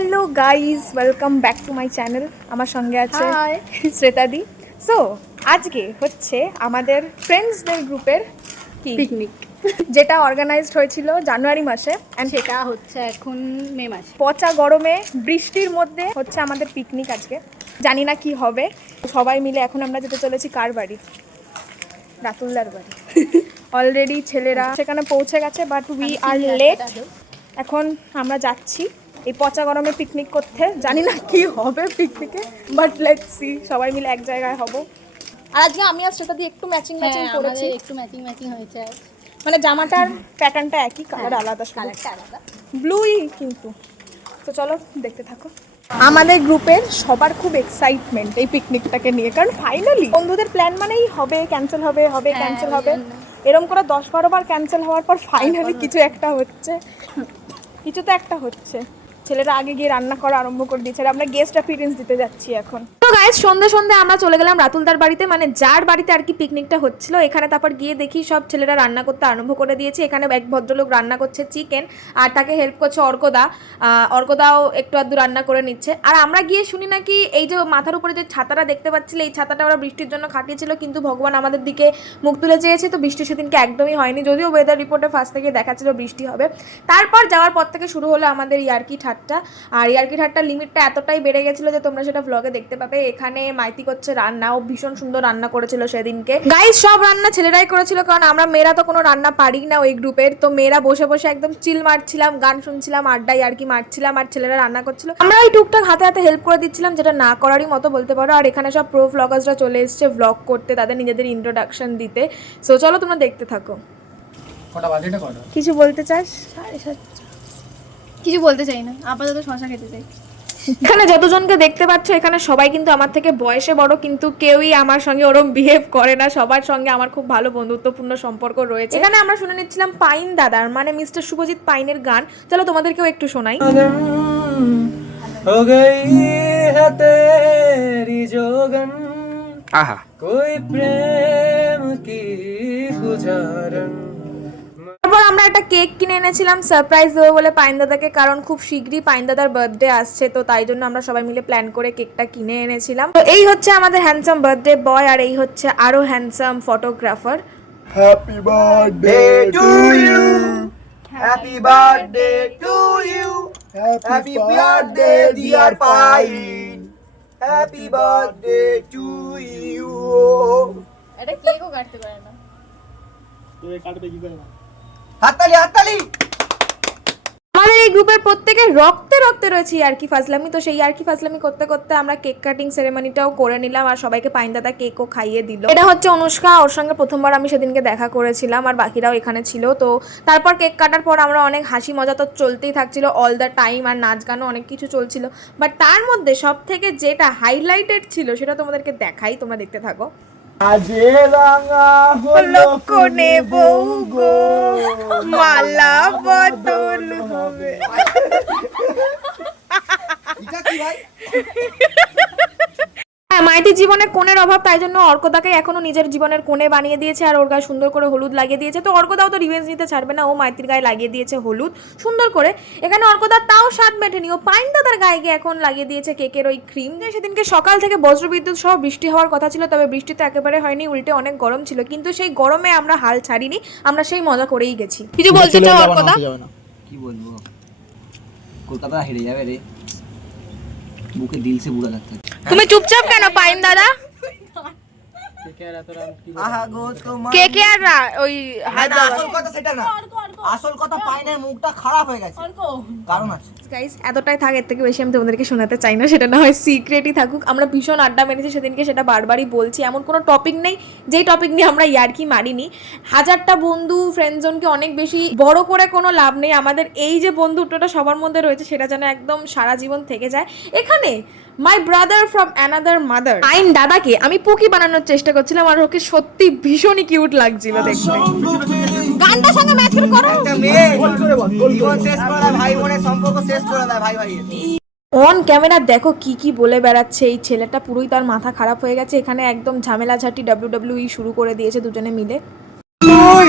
Hello guys, welcome back to my channel. আমার সঙ্গে আছে শ্রেতাদি। সো আজকে হচ্ছে আমাদের ফ্রেন্ডসদের গ্রুপের পিকনিক, যেটা অর্গানাইজড হয়েছিল জানুয়ারি মাসে, অ্যান্ড সেটা হচ্ছে এখন মে মাসে। পচা গরমে বৃষ্টির মধ্যে হচ্ছে আমাদের পিকনিক আজকে। জানি না কি হবে। সবাই মিলে এখন আমরা যেতে চলেছি কার বাড়ি? রাতুলদার বাড়ি। অলরেডি ছেলেরা সেখানে পৌঁছে গেছে, বাট উই আর লেট। এখন আমরা যাচ্ছি এই পচা গরমে পিকনিক করতে। জানি না কি হবে পিকনিকে, বাট লেটস সি। সবাই মিলে এক জায়গায় হব। আর আজকে আমি আর শ্রেতা দিয়ে একটু ম্যাচিং করেছি, একটু ম্যাচিং হয়েছে। মানে জামাটার প্যাটার্নটা একই, কালার আলাদা, কালারটা আলাদা, ব্লুই কিন্তু। তো চলো দেখতে থাকো। আমাদের গ্রুপের সবার খুব এক্সাইটমেন্ট এই পিকনিকটাকে নিয়ে, কারণ ফাইনালি বন্ধুদের প্ল্যান মানেই হবে ক্যান্সেল হবে, ক্যান্সেল হবে। এরকম করে 10-12 বার ক্যান্সেল হওয়ার পর ফাইনালি কিছু একটা হচ্ছে, কিছু তো একটা হচ্ছে। ছেলেরা আগে গিয়ে রান্না করা আরম্ভ করে দিয়েছে, আমরা গেস্ট অ্যাপিয়ারেন্স দিতে যাচ্ছি এখন। তো গাইস, সন্ধ্যে আমরা চলে গেলাম রাতুলদার বাড়িতে, মানে যার বাড়িতে আর কি পিকনিকটা হচ্ছিল। এখানে তারপর গিয়ে দেখি সব ছেলেরা রান্না করতে আরম্ভ করে দিয়েছে। এখানে এক ভদ্রলোক রান্না করছে চিকেন, আর তাকে হেল্প করছে অর্কদাও একটু আধটু রান্না করে নিচ্ছে। আর আমরা গিয়ে শুনি নাকি এই যে মাথার উপরে যে ছাতাটা দেখতে পাচ্ছিলে, এই ছাতাটা ওরা বৃষ্টির জন্য খাটিয়েছিল, কিন্তু ভগবান আমাদের দিকে মুখ তুলে চেয়েছে, তো বৃষ্টি সেদিনকে একদমই হয়নি। যদিও ওয়েদার রিপোর্টে ফার্স্ট থেকে দেখাচ্ছিল বৃষ্টি হবে। তারপর যাওয়ার পর থেকে শুরু হলো আমাদের ইয়ার্কি ঠাট্টা। আর ইয়ার্কি ঠাট্টার লিমিটটা এতটাই বেড়ে গেছিলো যে তোমরা সেটা ব্লগে দেখতে পাবে। এখানে মাইতি করছে রান্না, ও ভীষণ সুন্দর রান্না করেছিল সেদিনকে। গাইস, সব রান্না ছেলেরাই করেছিল, কারণ আমরা মেয়েরা তো কোনো রান্না পারি না ওই গ্রুপের। তো মেয়েরা বসে বসে একদম চিল মারছিলাম, গান শুনছিলাম, আড্ডায় আর কি মারছিলাম, আর ছেলেরা রান্না করছিল। আমরা ওই টুকটাক হাতে হাতে হেল্প করে দিচ্ছিলাম, যেটা না করারই মতো বলতে পারো। আর এখানে সব প্রো ভ্লগার্সরা চলে এসছে ভ্লগ করতে, তাদের নিজেদের ইন্ট্রোডাকশন দিতে। সো চলো তোমরা দেখতে থাকো। কিছু বলতে চাস? কিছু বলতে চাই না, আপাতত শশা খেতে চাই। এখানে যতজনকে দেখতে পাচ্ছ, এখানে সবাই কিন্তু আমার থেকে বয়সে বড়, কিন্তু কেউই আমার সঙ্গে ওরম বিহেভ করে না। সবার সঙ্গে আমার খুব ভালো বন্ধুত্বপূর্ণ সম্পর্ক রয়েছে। এখানে আমরা শুনে নিচ্ছিলাম পাইন দাদার, মানে মিস্টার শুভজিৎ পাইনের গান। চলো তোমাদেরকেও একটু শোনাই। আহা, কোই প্রেম কি গুজারন। তারপর আমরা একটা কেক কিনে এনেছিলাম সারপ্রাইজ দেবো বলে পাইন দাদাকে, কারণ খুব শীঘ্রই পাইন দাদার বার্থডে আসছে। তো তাই জন্য আমরা সবাই মিলে প্ল্যান করে কেকটা কিনে এনেছিলাম। তো এই হচ্ছে আমাদের হ্যান্ডসাম বার্থডে বয়, আর এই হচ্ছে আরো handsome photographer. Happy birthday to you. Happy birthday to you. Happy birthday dear Pine. Happy birthday to you. এটা কেকও কাটতে পারে না। হাততালি হাততালি। আমাদের এই গ্রুপের প্রত্যেকে রক্তে রক্তে রয়েছে ইয়ার্কি ফাজলামি। তো সেই ইয়ার্কি ফাজলামি করতে করতে আমরা কেক কাটিং সেরেমনিটাও করে নিলাম, আর সবাইকে পাইন দাদা কেকও খাইয়ে দিল। এটা হচ্ছে অনুষ্কা, ওর সঙ্গে প্রথমবার আমি সেদিনকে দেখা করেছিলাম, আর বাকিরাও এখানে ছিল। তো তারপর কেক কাটার পর আমরা অনেক হাসি মজা তো চলতেই থাকছিল অল দ্য টাইম, আর নাচ গানও অনেক কিছু চলছিল। বাট তার মধ্যে সব থেকে যেটা হাইলাইটেড ছিল সেটা তোমাদেরকে দেখাই, তোমরা দেখতে থাকো। আজে রাঙা হলো কোনে বউ গো, মালা বদল হবে। এটা কি ভাই? মাইতির জীবনে কোণের অভাব, তাই জন্য অর্কদাকে এখনো নিজের জীবনের কোণে বানিয়ে দিয়েছে, আর ওর গায়ে সুন্দর করে হলুদ লাগিয়ে দিয়েছে। তো অর্কদাও তো রিভেঞ্জ নিতে ছাড়বে না, ও মাইতির গায়ে লাগিয়ে দিয়েছে হলুদ সুন্দর করে। এখানে অর্কদা তাও স্বাদ মেটেনি, ও পাইন দাদার গায়ে গিয়ে এখন লাগিয়ে দিয়েছে কেকের ওই ক্রিম। যে সেদিনকে সকাল থেকে বজ্রবিদ্যুৎ সহ বৃষ্টি হওয়ার কথা ছিল, তবে বৃষ্টি তো একেবারে হয়নি, উল্টে অনেক গরম ছিল। কিন্তু সেই গরমে আমরা হাল ছাড়িনি, আমরা সেই মজা করেই গেছি। কিছু বলতে চাও অর্কদা? কি বলবো, কলকাতা হেরে যাবে রে, বুকে দিল সে বুড়া লাগता है। তুমি চুপচাপ কেন পাইন দাদা? কে কে আর ওই আসল কথা সেটা না, আসল কথা পাইনের মুখটা খারাপ হয়ে গেছে, কারণ আছে। গাইস, এতটাই থাক, এর থেকে বেশি আমি তোমাদেরকে শোনাতে চাই না, সেটা না হয় সিক্রেটই থাকুক। আমরা ভীষণ আড্ডা মেরেছি সেদিনকে, সেটা বারবারই বলছি। এমন কোনো টপিক নেই যেই টপিক নিয়ে আমরা ইয়ার্কি মারিনি। হাজারটা বন্ধু ফ্রেন্ডজনকে অনেক বেশি বড় করে কোনো লাভ নেই। আমাদের এই যে বন্ধুত্বটা সবার মধ্যে রয়েছে, সেটা যেন একদম সারা জীবন থেকে যায়। এখানে my brother from another mother pine দাদাকে আমি পুকি বানানোর চেষ্টা করছিলাম, আর ওকে সত্যি ভীষণই কিউট লাগছিল দেখতে। গানটার সঙ্গে ম্যাচ করো। একটা মেয়ে জীবন শেষ করে দেয়, ভাই বোনের সম্পর্ক শেষ করে দেয়, ভাই ভাই। অন ক্যামেরা দেখো কি কি বলে বেড়াচ্ছে এই ছেলেটা, পুরোই তার মাথা খারাপ হয়ে গেছে। এখানে একদম ঝামেলা ঝাঁটি WWE শুরু করে দিয়েছে দুজনে মিলে। ওই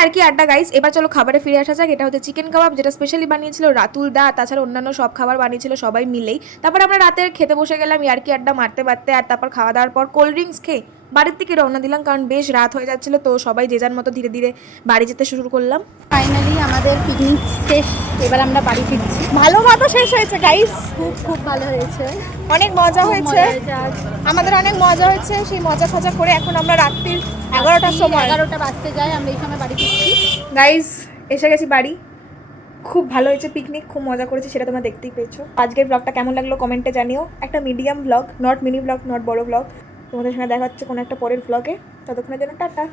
আর কি আড্ডা গাইস। এবার চলো খাবারে ফিরে আসা যাক। এটা হচ্ছে চিকেন কাবাব, যেটা স্পেশালি বানিয়েছিল রাতুল দা, তাছাড়া অন্যান্য সব খাবার বানিয়েছিল সবাই মিলেই। তারপর আমরা রাতে খেতে বসে গেলাম আর কি আড্ডা মারতে মারতে, আর তারপর খাওয়া দাওয়ার পর কোল্ড ড্রিঙ্কস খেয়ে বাড়ির থেকে রওনা দিলাম, কারণ বেশ রাত হয়ে যাচ্ছিল। তো সবাই যে যার মতো ধীরে ধীরে বাড়ি যেতে শুরু করলাম। ফাইনালি আমাদের পিকনিক শেষ, এবার আমরা বাড়ি ফিরছি। ভালোভাবে শেষ হয়েছে গাইস, খুব খুব ভালো হয়েছে, অনেক মজা খুব হয়েছে, মজা হয়েছে আজ। আমাদের অনেক মজা হয়েছে। সেই মজা ফজা করে এখন আমরা রাত্রির 11টার সময় 11টা বাজতে যায়, আমরা এই সময় বাড়ি ফিরছি। গাইস এসে গেছি বাড়ি। খুব ভালো হয়েছে পিকনিক, খুব মজা করেছি, সেটা তোমরা দেখতেই পেয়েছো। আজকের ব্লগটা কেমন লাগলো কমেন্টে জানিও। একটা medium blog, not mini blog, not বড় ব্লগ। তোমাদের সঙ্গে দেখা হচ্ছে কোনো একটা পরের ব্লগে। ততক্ষণের জন্য টাটা।